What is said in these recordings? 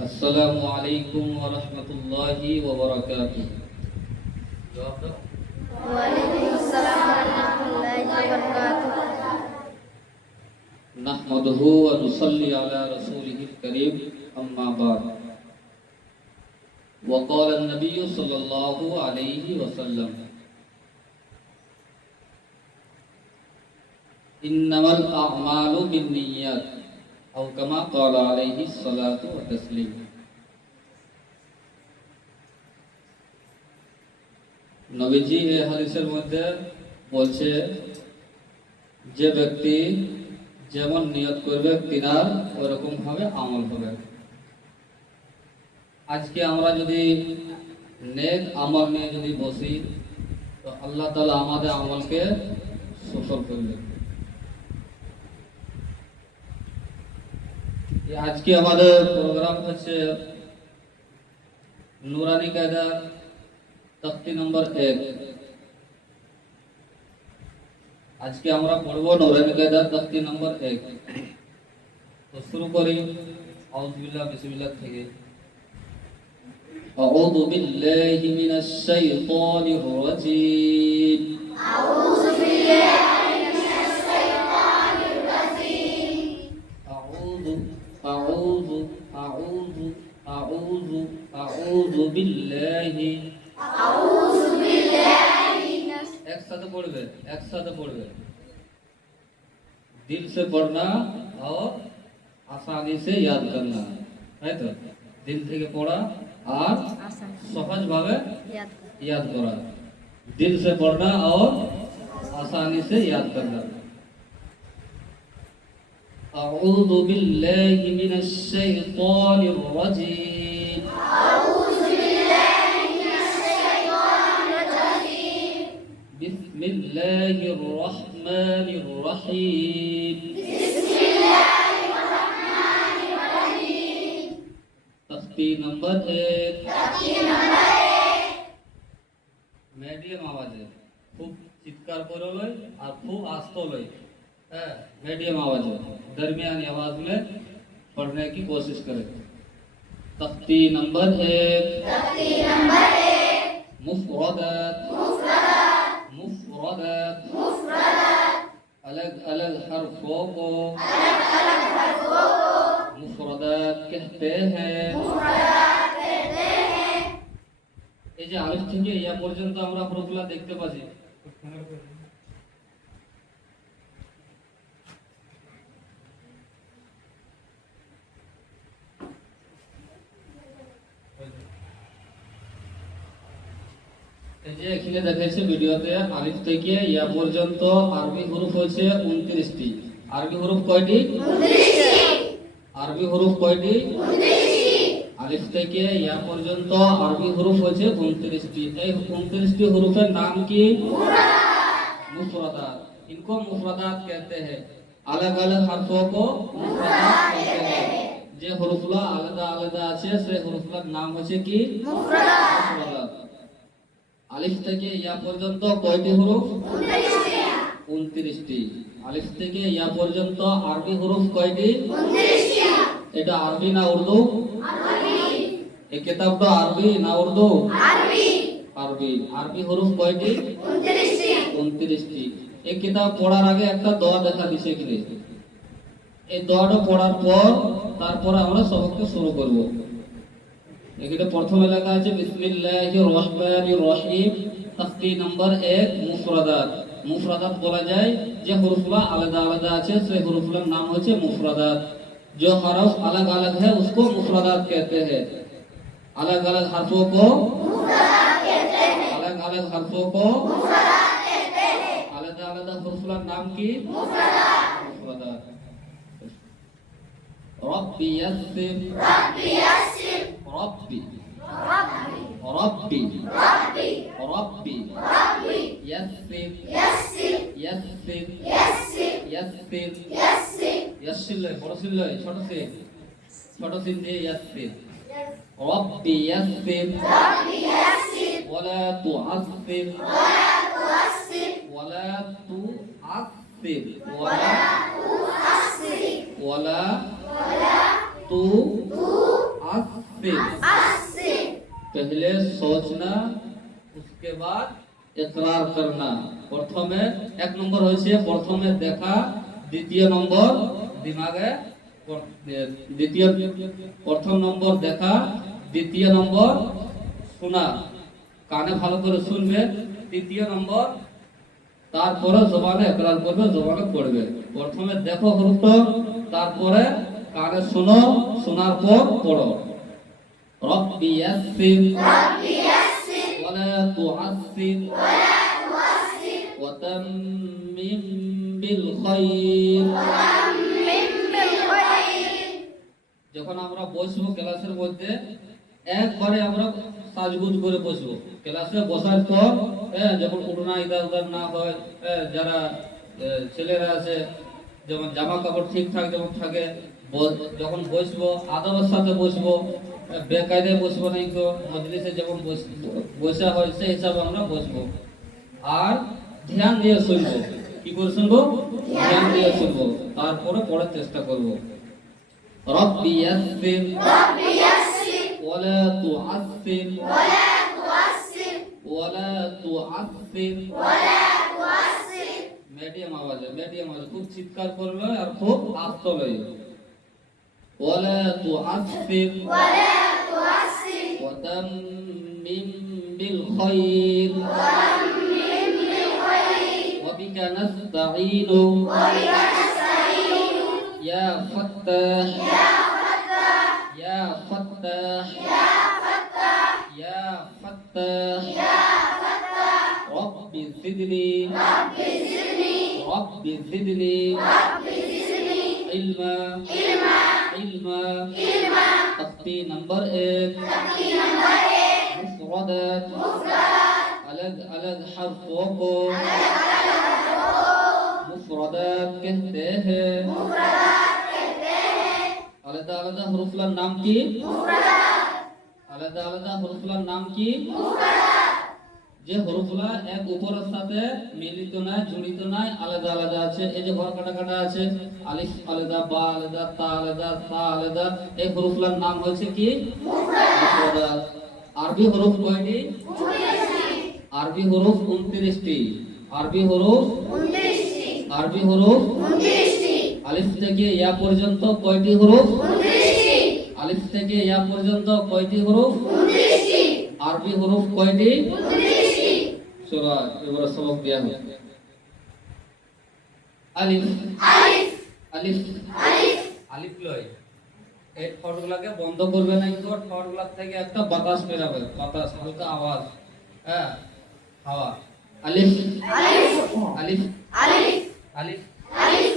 আসসালামু আলাইকুম ওয়া রাহমাতুল্লাহি ওয়া বারাকাতুহু। জবাব দাও। ওয়া আলাইকুম আসসালাম ওয়া রাহমাতুল্লাহি ওয়া বারাকাতুহু। নাহমাদুহু ওয়া নুসাল্লি আলা রাসূলিহিল কারীম, আম্মা বা'দ। ওয়া ক্বালা an-নাবিয়্যু সাল্লাল্লাহু আলাইহি ওয়াসাল্লাম, ইন্নামাল আ'মালু বিন-নিয়্যাত, আও কামা ক্বালা আলাইহিস সালাতু ওয়া তাসলিম। নবীজি এই হাদিসের মধ্যে বলছে, যে ব্যক্তি যেমন নিয়ত করবে তিনার ওরকম ভাবে আমল হবে। আজকে আমরা যদি নেক আমল নিয়ে যদি বসি, তো আল্লাহ তাআলা আমাদের আমলকে সফল করবে। আজকে আমাদের প্রোগ্রাম হচ্ছে নুরানি কায়দা তখতি নম্বর 1। আজকে আমরা পড়ব নুরানি কায়দা তখতি নম্বর 1। তো শুরু করি আউযু বিল্লাহ বিসমিল্লাহ থেকে। আউযু বিল্লাহি মিনাশ শাইতানির রাজীম। আউযু বিল্লাহি মিনাশ শাইতানির রাজীম। আউযু আউযু আউযু আউযু আউযু বিল্লাহি। আউযু বিল্লাহি। একসাথে পড়বে, একসাথে পড়বে। दिल से पढ़ना और आसानी से याद करना, है तो दिल থেকে পড়া আর সহজ ভাবে याद করা। दिल से पढ़ना और आसानी से याद करना। أعوذ بالله من الشيطان الرجيم। أعوذ بالله من الشيطان الرجيم. بسم الله الرحمن الرحيم. بسم الله الرحمن الرحيم. तख्ती नंबर 1। तख्ती नंबर 1। मीडियम आवाज़, खूब चित्कार करो लय और खूब आस्तो लय, मीडियम आवाज़, दरमियानी आवाज में पढ़ने की कोशिश करें। तख्ती नंबर 1। तख्ती नंबर 1। मुफ़रदात। मुफ़रदात। मुफ़रदात। मुफ़रदात। अलग अलग हर्फों को अलग-अलग हर्फों को मुफ़रदात कहते हैं। मुफ़रदात कहते हैं। এই যে আলিফ থেকে ইয়া পর্যন্ত আমরা হরফগুলো দেখতে পাচ্ছি, এই যে এখানে দেখাচ্ছে ভিডিওতে আলিফ থেকে ইয়া পর্যন্ত আরবি হরফ হচ্ছে 29টি। আরবি হরফ কয়টি? 29টি। আরবি হরফ কয়টি? 29টি। আলিফ থেকে ইয়া পর্যন্ত আরবি হরফ হচ্ছে 29টি। এই 29টি হরফের নাম কি? मुफ़रदात। इनको मुफ़रदात कहते हैं। अलग अलग हरफों को मुफ़रदात कहते हैं। যে হরফগুলো আলাদা আলাদা আছে সেই হরফগুলোর নাম হচ্ছে কি? মুফরাদাত। আলিফ থেকে ইয়া পর্যন্ত কয়টি হরফ? 29টি। আলিফ থেকে ইয়া পর্যন্ত আরবি হরফ কয়টি? 29টি। এটা আরবি না উর্দু? আরবি। এই কিতাবটা আরবি না উর্দু? আরবি। আরবি। আরবি হরফ কয়টি? 29টি। 29টি। এই কিতাব পড়ার আগে একটা দোয়া দেখা দিছে এখানে। এই দোয়াটা পড়ার পর তারপর আমরা সবককে শুরু করব। এখানে প্রথমে লেখা আছে বিসমিল্লাহির রহমানির রহিম, তখতি নম্বর 1 মুফরাদাত। মুফরাদাত বলা যায় যে হরফগুলো আলাদা আলাদা আছে সেই হরফগুলোর নাম হচ্ছে মুফরাদাত। जो हरफ अलग अलग है उसको मुफरदात कहते हैं। अलग अलग हरफों को मुफरदात कहते हैं। अलग अलग हरफों को मुफरदात कहते हैं। अलग अलग हरफों नाम की मुफरदात। मुफरदात। रब्बी यस्सिर। रब्बी यस्सिर। रब्बी रब्बी। रब्बी रब्बी। रब्बी रब्बी। यस्सिर यस्सिर। यस्सिर यस्सिर। यस्सिर यस्सिर। यस्सिर लय बड़ सिर लय छोट सिर দিয়ে यस्सिर। रब्बी यस्सिर। रब्बी यस्सिर। वला तुअस्सिर। वला तुअस्सिर। वला तुअस्सिर। वला तुअस्सिर। वला वला तुअस्सिर। अस्सी। पहले सोचना उसके बाद इकरार करना। प्रथमे एक नंबर হইছে প্রথমে দেখা, দ্বিতীয় নম্বর দিমাগে, দ্বিতীয় প্রথম নম্বর দেখা, দ্বিতীয় নম্বর শোনা, কানে ভালো করে শুনবে, তৃতীয় নম্বর তারপরে জবানে ইকরার করবে, জবানে পড়বে। প্রথমে দেখো হরফটা, তারপরে কানে শোনো, শোনার পর পড়ো। রব্বি ইয়াসসির ওয়ালা তুআসসির ওয়া তাম্মিম বিল খায়র। যখন আমরা বসবো ক্লাসের মধ্যে, একবারে আমরা সাজগুজ করে বসবো। ক্লাসে বসার পর যখন উঠনা ইধার উধার না হয়, যারা ছেলেরা আছে যেমন জামা কাপড় ঠিকঠাক যেমন থাকে, যখন বসবো আদবের সাথে বসবো, বেকায়দায় বসবো না, তো মজলিসে যেমন বসা হয় সেই হিসাবে আমরা বসবো। আর ধ্যান দিয়ে শুনবো। কি করে শুনবো? ধ্যান দিয়ে শুনবো, তারপরে পড়ার চেষ্টা করবো। রব্বি ইয়াসসির ওয়ালা তুআসসির ওয়ালা তুআসসির। মিডিয়াম আওয়াজে, মিডিয়াম আওয়াজে, খুব চিৎকার করবে আর খুব আস্তে বলবে। ওয়ালা তুআসসির ওয়া তাম্মিম বিল খায়র ওয়া বিকা নাস্তাঈনু ইয়া ফাত্তাহ ইয়া ফাত্তাহ ইয়া ফাত্তাহ। রব্বি জিদনি রব্বি জিদনি ইলমা ইলমা। तख्ती नंबर 1 मुफरदात, अलग अलग हर्फों को मुफरदात कहते हैं। अलग अलग हरुफलार नाम की अलग अलग हरुफलार नाम की। যে হরফগুলা এক উপরের সাথে মিলিত নয়, জড়িত নয়, আলাদা আলাদা আছে। এই যে ঘর কাটা কাটা আছে, আলিফ আলাদা, বা আলাদা, তা আলাদা, সা আলাদা, এই হরফগুলোর নাম হচ্ছে কি? মুফরাদাত। আরবি হরফ কয়টি? আরবি হরফ 29টি। আরবি হরফ 29টি। আরবি হরফ 29টি। আলিফ থেকে ইয়া পর্যন্ত কয়টি হরফ? 29টি। আলিফ থেকে ইয়া পর্যন্ত কয়টি হরফ? 29টি। আরবি হরফ কয়টি? 29টি। চলো এবারে সবক দেয়া হবে। আলিফ আলিফ আলিফ আলিফ আলিফ লয়। এই ঠোঁটগুলোকে বন্ধ করবে না, কিন্তু ঠোঁটগুলো থেকে একটা বাতাস বেরাবে, বাতাস, হালকা আওয়াজ, হ্যাঁ, হাওয়া। আলিফ আলিফ আলিফ আলিফ আলিফ আলিফ।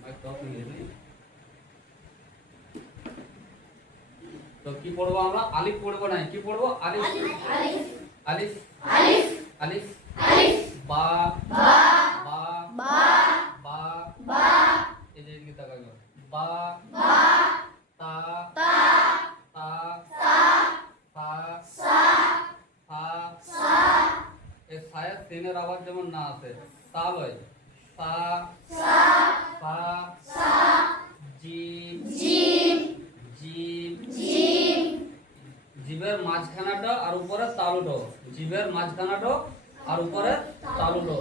মাইক টপ নিয়ে নেই তো কি পড়বো আমরা? আলিফ পড়বো না, কি পড়বো? আলিফ আলিফ আলিফ আলিফ আলিফ আলিফ। বা বা বা বা বা বা। এই যে দিকে তাকাও। বা বা তা তা তা সা সা সা সা সা। এই সায়ের তিনের আওয়াজ যেমন না আছে, সা লয়, সা সা সা সা। জিম জিম জিম জিম। জিবের মাঝখানাটা আর উপরে তালুটো, জিবের মাঝখানাটা আর উপরে তালুটো।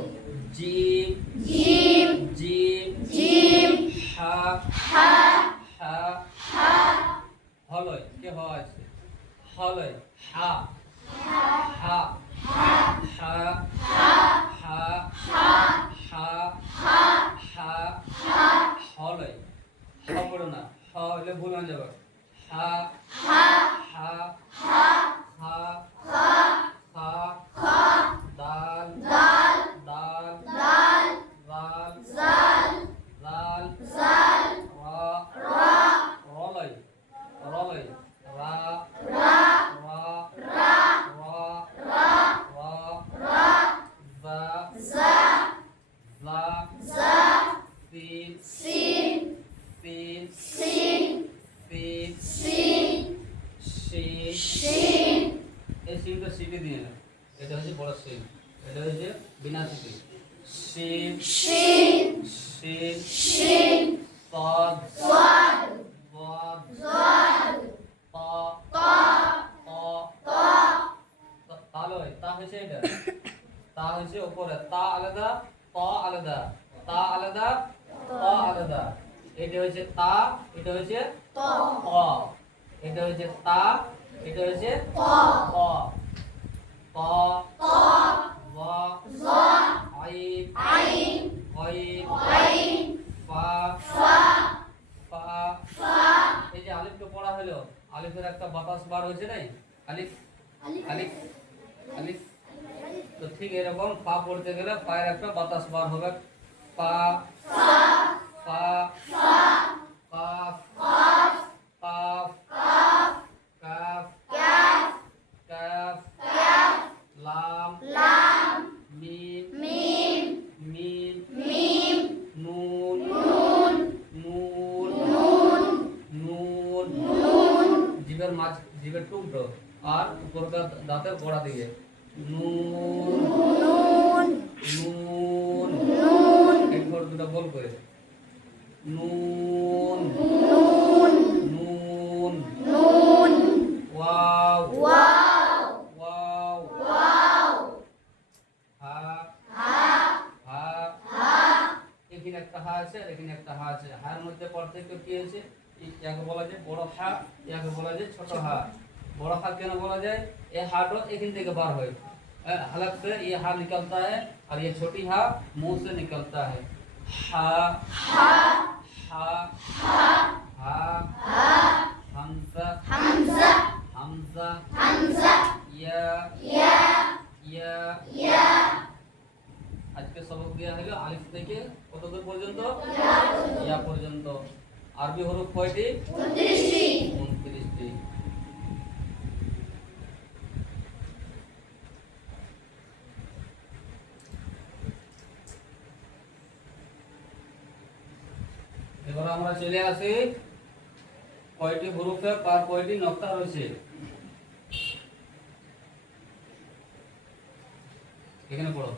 জিম জিম জিম জিম। হা হা হা হা। হলয়, কে হয় আছে? হলয়, হা হা হা হা হা হা হা হা। হলয়, হ পড়ো না, হ হলে ভুল হয়ে যাবে। হা হা হা হা হা হা হা। দাল দাল দাল দাল জাল জাল জাল জাল। রা রা রলয় রলয়। রা রা রা রা রা রা রা। জা জা জা জা। সিন সিন সিন সিন সিন সিন শিন শিন। এই সিনটা সিটি দিয়ে না, এটা হচ্ছে বড় সিন, এটা হচ্ছে বিনা সিটি। শিন শিন শিন শিন। সাদ সাদ সাদ সাদ। তা, এটা হচ্ছে ত অ, এটা হচ্ছে তা, এটা হচ্ছে ত অ, ত, ত জ, জ আইন, আইন কইন, আইন ফা, ফা ফা। ফা এই যে আলিফকে পড়া হলো, আলিফের একটা বাতাস বার হয়েছে নাই, আলিফ আলিফ আলিফ। তো ঠিক এরকম পা পড়তে গেলে পায়ের একটা বাতাস বার হবে, পা ফা পা ফা কাফ কফ কাফ কফ কাফ কাফ কাফ কাফ লাম লাম মিম মিম মিম মিম নুন নুন নুন নুন নুন নুন জিভের মাঝ, জিভের টুকরো আর উপরকার দাঁতের গোড়া দিকে নুন নুন নুন নুন একবার দুটো বল করে নুন নুন নুন নুন ওয়াও ওয়াও ওয়াও ওয়াও হা হা হা হা এখানে একটা হা আছে আর এখানে একটা হা আছে, হার মধ্যে পার্থক্য কি আছে? ইয়াকে বলা যায় বড় হা, ইয়াকে বলা যায় ছোট হা। बड़ा हा क्यों बोला जाए? ये हार्ट एखन থেকে বার হয়, हलक से ये हा निकलता है और ये छोटी हा मुंह से निकलता है। हा हा हा हा हा हा हमजा हमजा हमजा हमजा या या या या আজকে সবক দেয়া হলো আলিফ থেকে কতদূর পর্যন্ত? ইয়া পর্যন্ত। আরবি হরফ কয়টি? 29টি 29টি। এবার আমরা চলে আসি কয়টি হরফে কার কয়টি নকতা রয়েছে। এখানে পড়ো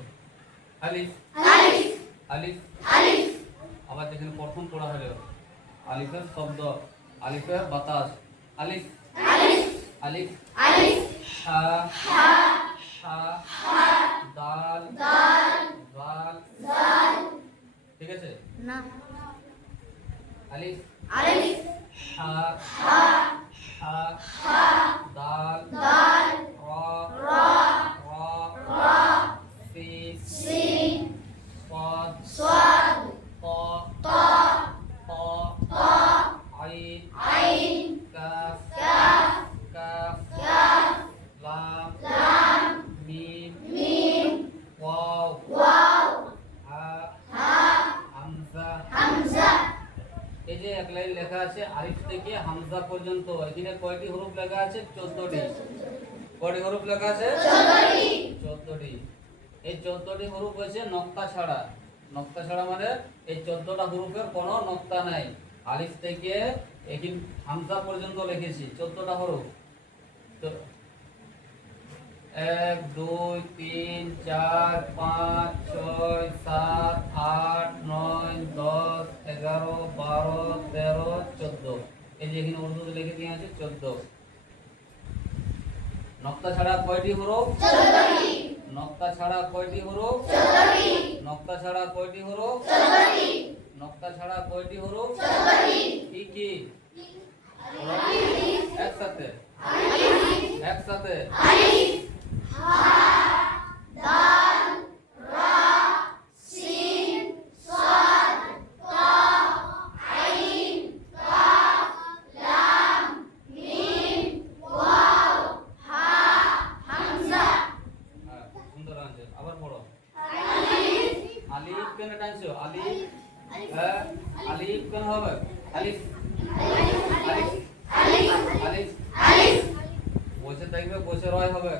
আলিফ আলিফ আলিফ আলিফ আবার যেখানে প্রথম পড়া হলো আলিফের শব্দ, আলিফের বাতাস, আলিফ আলিফ আলিফ আলিফ হা হা হা হা দাল দাল জাল, জাল ঠিক আছে? না আলিফ আলিফ হা হা হা হা দাল দাল রা রা রা রা সিন সিন صاد صاد طاء طاء طاء طاء عين عين كاف كاف كاف كاف لام لام ميم ميم واو واو হা ها হামজা। همزة এই যে এক লাইন লেখা আছে আলিফ থেকে হামজা পর্যন্ত, এখানে কয়টি হরফ লেখা আছে? 14টি। কয়টি হরফ লেখা আছে? 14টি 14টি। এই 14টি হরফ হচ্ছে নক্তা ছাড়া। নক্তা ছাড়া মানে এই 14টা হরফের কোনো নক্তা নাই। আলিফ থেকে এখানে হামজা পর্যন্ত লিখেছি 14টা হরফ। তো 1 2 3 4 5 6 7 8 9 10 11 12 13 14। এই যে এখানে উর্দুতে লিখে দিয়ে আছে 14। নক্তা ছাড়া কয়টি হরফ? 14টি নক্তা ছাড়া কয়টি হরফ? 14টি নক্তা ছাড়া কয়টি হরফ? 14টি নক্তা ছাড়া কয়টি হরফ? 14টি কি কি? একসাথে একসাথে আলিফ হা দাল রা সিন সাদ তা আইন কাফ লাম মিম ওয়াও হা হামজা হ্যাঁ, খুব সুন্দর আছে। আবার পড়ো। আলিফ আলিফ কেন টানছো? আলিফ হ্যাঁ, আলিফ কেন হবে? আলিফ আলিফ আলিফ আলিফ আলিফ বসে থাকবে, বসে রয় হবে।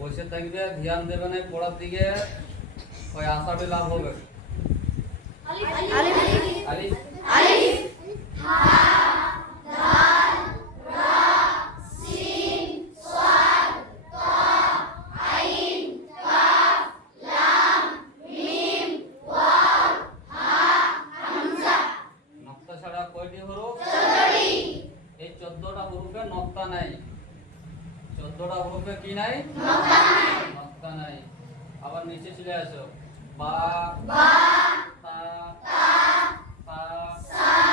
বসে থাকবে, ধ্যান দেবে না পড়ার দিকে, ওই আশাটি লাভ হবে। আলিফ আলিফ আলিফ হা দাল রা সিন সাদ তা আইন কাফ লাম মিম ওয়াও হা হামজা নক্তা ছাড়া কয়টি হরফ? 14টি এই 14টা হরফে নক্তা নাই। 14টা হরফে কি নাই? নক্তা নাই নক্তা নাই। আবার নিচে চলে আসো। বা বা তা তা সা সা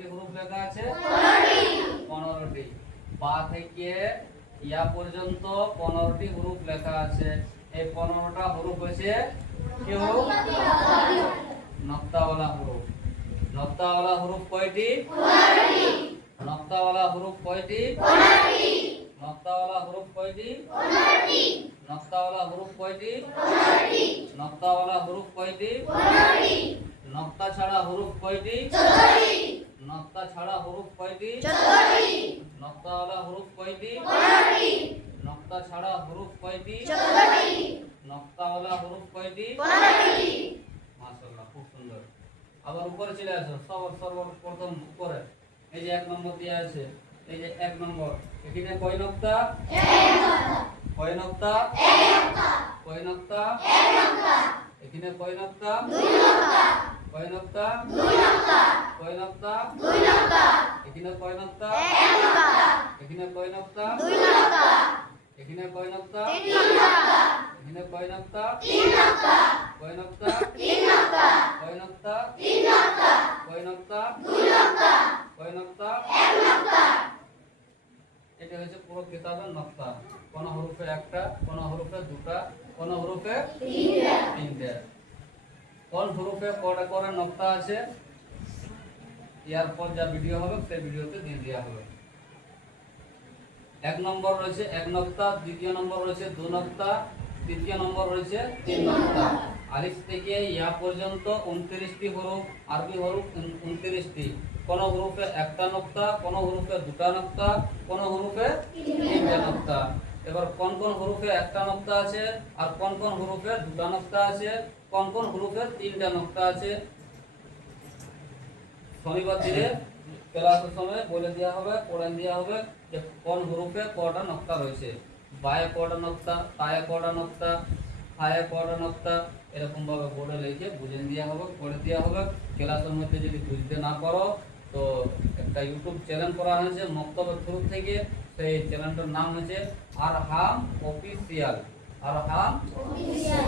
কয়টি হরফ লেখা আছে? 15টি। বা থেকে ইয়া পর্যন্ত 15টি হরফ লেখা আছে। এই 15টা হরফ হচ্ছে কি হরফ? নক্তাওয়ালা হরফ। নক্তাওয়ালা হরফ কয়টি? 15টি। নক্তাওয়ালা হরফ কয়টি? 15টি। নক্তাওয়ালা হরফ কয়টি? 15টি। নক্তাওয়ালা হরফ কয়টি? 15টি। নক্তাওয়ালা হরফ কয়টি? 15টি। নক্তা ছাড়া হরফ কয়টি? 14টি। নক্তা ছাড়া হরফ কয়টি? 14টি। নক্তাওয়ালা হরফ কয়টি? 15টি। নক্তা ছাড়া হরফ কয়টি? 14টি। নক্তাওয়ালা হরফ কয়টি? 15টি। মাশাআল্লাহ, খুব সুন্দর। আবার উপরে চলে আসো, সর্বপ্রথম উপরে এই যে 1 নম্বর দেয়া আছে, এই যে 1 নম্বর, এখানে কয় নক্তা? 1 নক্তা। কয় নক্তা? 1 নক্তা। কয় নক্তা? 1 নক্তা। এখানে কয় নক্তা? 2 নক্তা। কয় নক্তা? 2 নক্তা। কয় নক্তা? 2 নক্তা। এখানে কয় নক্তা? 1 নক্তা। এখানে কয় নক্তা? 2 নক্তা। এখানে কয় নক্তা? 3 নক্তা। এখানে কয় নক্তা? 3 নক্তা। কয় নক্তা? 3 নক্তা। কয় নক্তা? 3 নক্তা। কয় নক্তা? 2 নক্তা। কয় নক্তা? 1 নক্তা। এটা হচ্ছে পুরো কিতাবের নক্তা। কোন হরফে একটা, কোন হরফে দুটা, কোন হরফে তিনটা। কোন হরফে কয়টা করে নক্তা আছে, এর পর যা ভিডিও হবে সেই ভিডিওতে দিয়ে দেওয়া হবে। 1 নম্বর রয়েছে 1 নক্তা, দ্বিতীয় নম্বর রয়েছে 2 নক্তা, তৃতীয় নম্বর রয়েছে 3 নক্তা। আলিফ থেকে ইয়া পর্যন্ত 29টি হরফ, আরবি হরফ 29টি। কোন হরফে একটা নক্তা, কোন হরফে দুটা নক্তা, কোন হরফে তিনটা নক্তা। এবার কোন কোন হরফে একটা নক্তা আছে, আর কোন কোন হরফে দুটা নক্তা আছে, কোন কোন হরফে তিনটা নক্তা আছে, শনিবার দিনে ক্লাসের সময় বলে দেওয়া হবে, পড়ান দেওয়া হবে যে কোন হরফে কয়টা নক্তা রয়েছে। বায়ে কয়টা নক্তা, তায়ে কয়টা নক্তা, হায়ে কয়টা নক্তা, এরকম ভাবে বোর্ডে লিখে বুঝিয়ে দেওয়া হবে, পড়ে দেওয়া হবে। ক্লাসের মধ্যে যদি বুঝতে না পারো তো একটা ইউটিউব চ্যানেল করা হয়েছে মক্তবের থ্রু থেকে, সেই চ্যানেলটার নাম হচ্ছে আরহাম অফিসিয়াল। আরহাম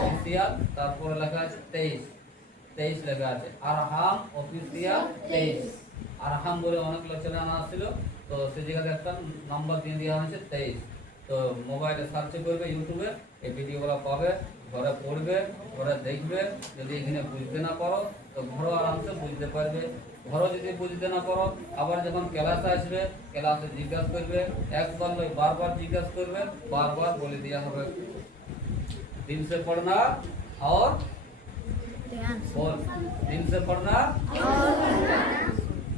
অফিসিয়াল, তারপরে লেখা আছে 23 লেখা আছে আরহাম অফিসিয়াল 23। আরহাম বলে অনেক চ্যানেল আসছিল, তো সেই জায়গাতে একটা নাম্বার দিয়ে দেওয়া হয়েছে 23। তো মোবাইলে সার্চ করবে, ইউটিউবে এই ভিডিওগুলো পাবে, ঘরে পড়বে, ঘরে দেখবে। যদি এখানে বুঝতে না পারো তো ঘরে আরামসে বুঝতে পারবে। ঘরে যদি বুঝতে না পারো, আবার যখন ক্লাসে আসবে ক্লাসে জিজ্ঞাসা করবে, একবার নয় বারবার জিজ্ঞাসা করবে, বারবার বলে দেওয়া হবে। দিন সে পড়না और बोल, दिन से पढ़ना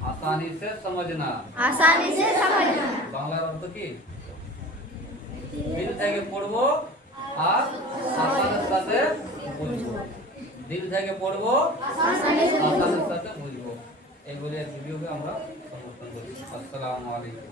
आसानी से समझना। आसानी से समझना। বাংলার অর্থ কি? দিল থেকে পড়বো আর আসানের সাথে বুঝবো। দিল থেকে পড়বো, আসানের সাথে বুঝবো। এই বলে ভিডিওকে আমরা সমর্থন করছি। আসসালামু আলাইকুম।